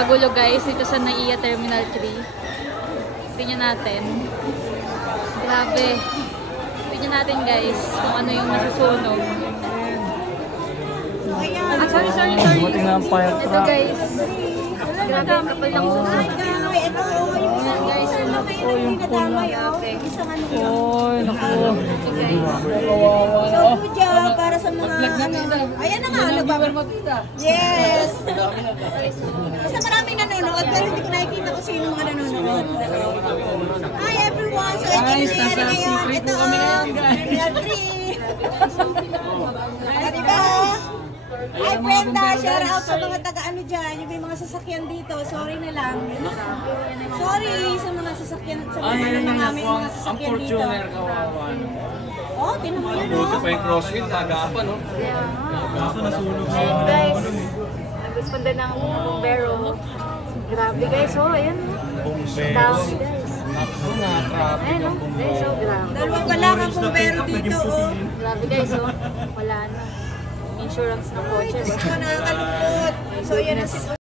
Napakagulo guys dito sa NAIA Terminal 3. Tingnan natin. Grabe. Tingnan natin guys kung ano yung nasusunog. Sorry. Buti nga ang fire Ito truck. guys. Grabe, kapal lang sa Oy, naku. So, Puja, para sa mga ayan na nga, yes! Basta maraming nanonood, pero hindi ko nakikita kung sino mga nanonood. Hi everyone! So, engineering ngayon. Ito ang Terminal 3. Diba? Hi Brenda! Shout out sa mga taga-ano dyan. Yung may mga sasakyan dito. Sorry na lang. Sorry sa mga sasakyan. Sa mga may mga sasakyan dito. Oh, tinan mo yun, oh. Ito pa yung crosswind, tagapan, no? Kaso nasunog. Ayun guys. Nag-responda ng bumbero. Grabe guys, oh. Ayan. Dami guys. Ayan, oh. Guys, oh. Grabe. Dalawa pala kang bumbero dito, oh. Grabe guys, oh. Wala na. Insurance ng kotse. Ito, nakakalungkot. So, yan ang